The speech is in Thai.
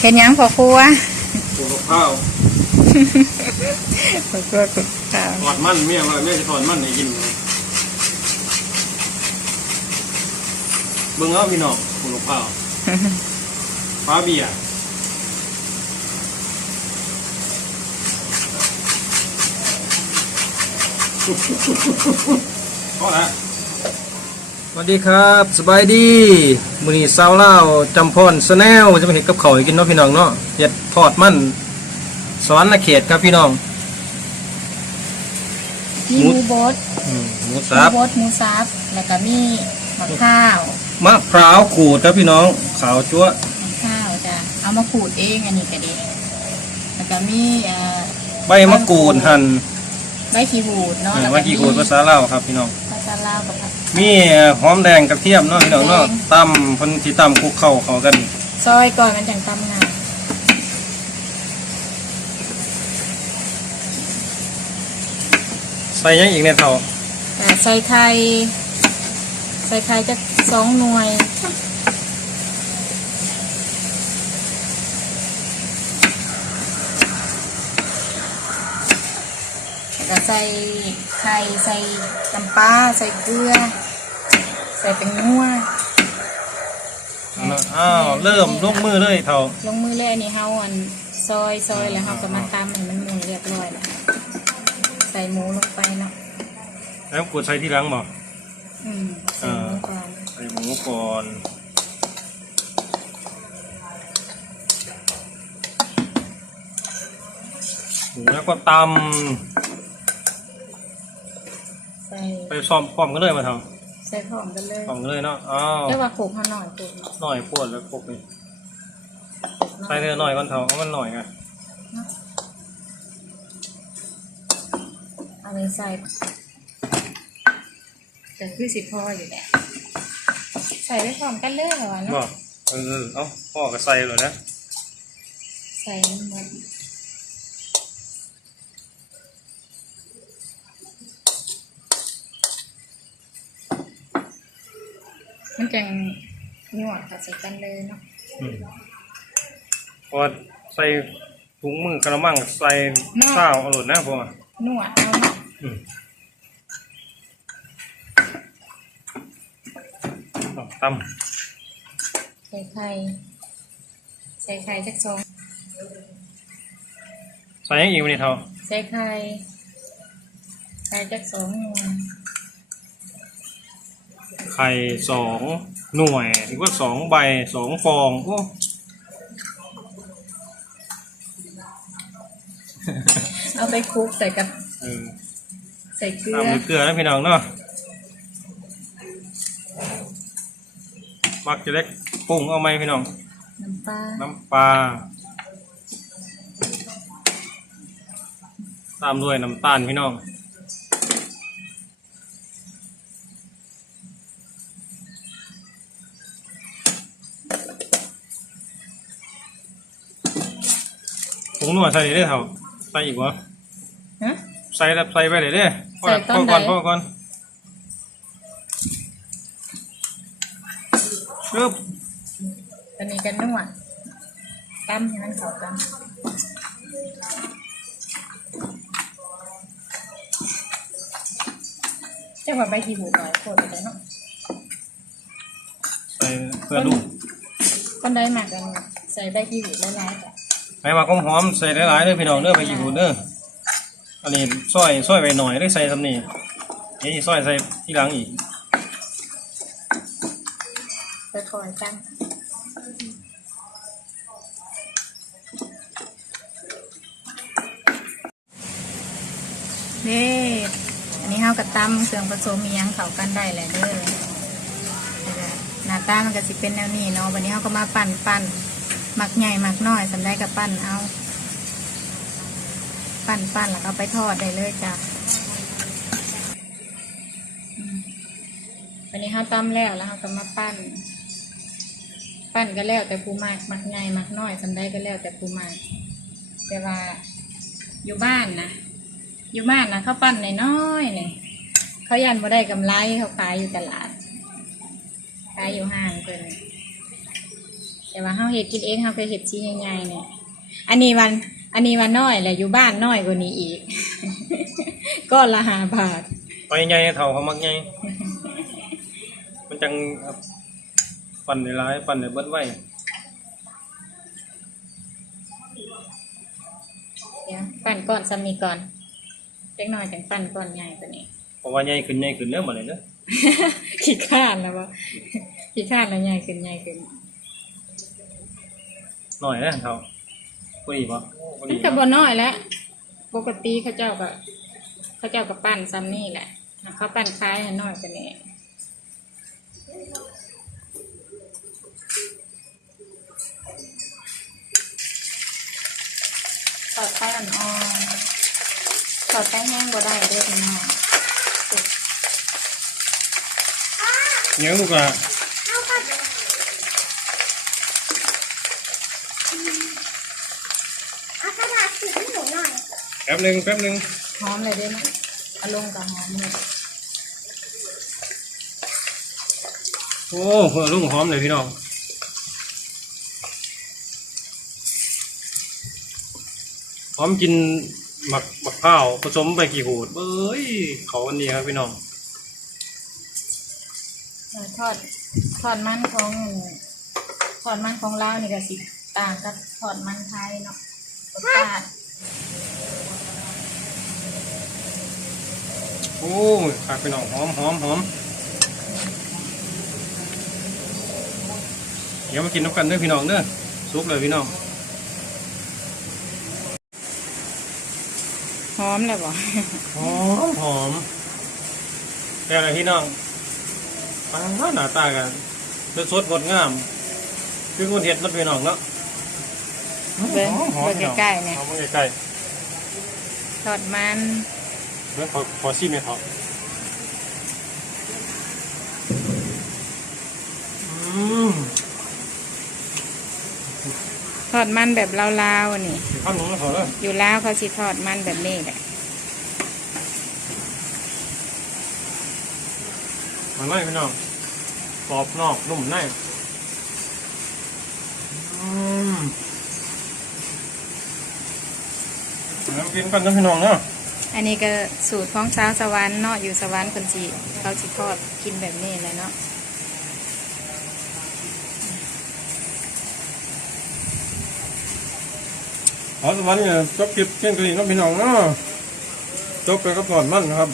เห็นยังพอครัวปลูกข้าวพอครัวกุดข้าวถอดมันเมียว่าเมียจะถอดมันให้กินเลยเบิ่งเอาพี่น้องปลูกข้าวฟ้าเบียร์พอละส วัสดีครับสบายดีมื้อนี้สาวลาวจำพรสแนลจะมาเห็ดกับเขาวให้กินเนาะพี่น้องเนาะเห็ดทอดมันสวรรค์เขตครับพี่น้องมีหหมูมูบดอืมหมูหมูสับบดหมูสับแล้วก็มีมะพร้าวมะพร้าวขูดครับพี่น้อง ขาวจั๊วะมะพร้าวจ้ะเอามาขูดเองอันนี้ก็ดีแล้วก็มีเอ่อใบมะกรูดหั่นใบขีหูดเนาะเออแล้วใบกีขูดภาษาลาวครับพี่น้อง ภาษาลาวกับภาษา มีหอมแดงกระเทียมเนาะพี่น้องเนาะตำเพิ่นสิตำคลุกเข้าเข้ากัน ซอยก่อนมันจังตำงานใส่หยังอีกในเท่าแต่ใส่ไข่ใส่ไข่จะสองหน่วยแล้วก็ ใส่ไข่ใส่น้ำปลาใส่เกลือ ใส่เป็นนัวเอาเนาะอ้าวเริ่มลงมือเลยเท่าลงมือแรกนี่เฮาอันซอยซอยแล้วเฮาก็มาตำให้มันหมุนเรียบร้อยแล้วใส่หมูลงไปเนาะแล้วกดใส่ที่หลังบ่อืมใส่หมูก่อนใส่หมูก่อนแล้วก็ตใส่ำ ไปซ้อมพร้อมกันเลยมาเท่าใส่หอมกันเลยพร้อมกันเลยเนาะอ้าวเรียกว่าโขกเขาหน่อยโขกหน่อยหน่อยปวดแล้วปกนี่โขกใส่เธอหน่อยก่อนเท่าเอามันหน่อยไงเอาไปใส่แต่คือสิพออยู่แหละใส่ไว้พร้อมกันเลยเหรอวะบอเนาะกเออเอาพ่อก็ใส่เลยนะใส่หมด มันจังหนวดค่ะใส่กันเลยเนาะอืมพอใส่ถุงมือกระมังใส่ข้าวเอาหลุดนะพ่อหนวดเอาเนาะอืมเอาตใส่ไข่ใส่ไข่จักสองำใส่ยังอีกวันนี้เท่า ใส่ไข่ไข่จักสองหน่วย ไข่สองหน่วยหรือว่าสองใบสองฟองโอ้เอาไปคลุกใส่กับเออใส่เกลือตามด้วยเกลือนะพี่น้องเนาะมักจะเล็กปรุงเอาไหมพี่น้อง น้ำปลาน้ำปลาตามด้วยน้ำตาลพี่น้อง งนวดใส่ได้เท่าใส่อีกวะฮะ ใส่แล้วใส่ไปเลยเด้ใส่ตอนพ่อก่อนไหนพ่อก่อนปึ๊บตอนนี้กันนวดตั้มให้มันเข้ากันจะว่าใบกีหูหน่อยโคตรเลยเนาะใส่เพื่อลูกคนได้มากกัน ใส่ใบกีหูหลายๆจ้ะ ไปมาก้มหอมใส่หลายๆเด้อพี่น้องเด้อไปอยู่เด้ออันนี้ซอยซอยไปหน่อยได้ใส่ทำนี่นี่ซอยใส่ที่หลังอีกค่อยๆตั้งเด้อันนี้เฮากระตำเครื่องผสมมีหยังเข้ากันได้แหละเด้อหน้าตามันก็สิเป็นแนวนี้เนาะวันนี้เฮาก็มาปั่นปั่น หมักใหญ่หมักน้อยสำได้กับปั่นเอา ปั่นปั่นแล้วก็ไปทอดได้เลยจ้ะวันนี้เฮาตำแล้วแล้วเฮาก็มาปั่นปั้นก็แล้วแต่ผู้มากมักใหญ่มักน้อยสำได้ก็แล้วแต่ผู้มากแต่ว่าอยู่บ้านนะอยู่บ้านนะเขาปั้นน้อยๆเนี่ยเขายันมาได้กำไรเขาขายอยู่ตลาดขายอยู่ห้างเพิ่น แต่แต่ว่าเฮาเฮ็ดกินเองเฮาเคยเฮ็ดชิ้นใหญ่ๆเนี่ย อันนี้วัน อันนี้วันน้อยแหละอยู่บ้านน้อยกว่านี้อีกก้อนละห้าบาทไปใหญ่เท่าเขามักใหญ่มันจังปั่นในร้ายปั่นในเบิ้ไว้เดี๋ยวปั้นก้อนซ้ำนี้ก่อนเล็กน้อยจังปั้นก้อนใหญ่กว่านี้เพราะว่าใหญ่ขึ้นใหญ่ขึ้นเนื้อหมดเลยเนอะขี้ข้านแล้วบ่ขี้ข้านแล้วใหญ่ขึ้นใหญ่ขึ้น หน่อยนะเท่าพอดีปะพอมัดีนก็บ่น้อยแล้วปกติเขาเจ้าก็เขาเจ้าก็ปั้นซ้ำนี่แหละเขาปั้นคล้ายให้น้อยกว่านี้ทอดไข่อ่อนๆทอดไข่แห้งบ่ได้เด้อพี่น้องยังลูกอะ เอากระดาษติดให้หนูหน่อย แป๊บหนึงแป๊บหนึงหอมเลยได้ไหมอารมณ์กับหอมเลยโอ้เพื่อลุงหอมเลยพี่น้องหอมกินหมักหมักข้าวผสมไปกี่หูดเบ้ยเขาอันนี้ครับพี่น้องเออทอดทอดมันของทอดมันของลาวนี่ก็สิต่างกับทอดมันไทยเนาะรสชาติ โอ้ยขาดพี่น้องหอมหอมหอมเดี๋ยวมากินน้ำกันเด้อพี่น้องเด้อซุปเลยพี่น้องหอมเลยบ่หอมหอมแล้วอะไรพี่น้องปลาหน้าตากันเป็นสดงดงาม คือคนเห็ดรถพี่น้องเนาะเบิ่งหอมหอมเบิ่งพี่น้องใกล้ๆเนี่ยหอมใกล้ทอดมัน ๆเดี๋ยวขอขอชิมหน่อยครับอืมทอดมันแบบลาวๆนี่ข้าวหนูขอเลยอยู่ลาวเขาสิทอดมันแบบนี้แหละมันไล่พี่น้องกรอบนอกนุ่มในอืมน้ำกินกันนะพี่น้องเนาะ อันนี้ก็สูตรของชาวสวรรค์เนาะอยู่สวรรค์คนจีเขาจีทอดกินแบบนี้แหละเนาะขอสวัสดีจบคลิปเช่นกันอีกน้องพี่น้องเนาะจบไปกับก่อนมั่นครับ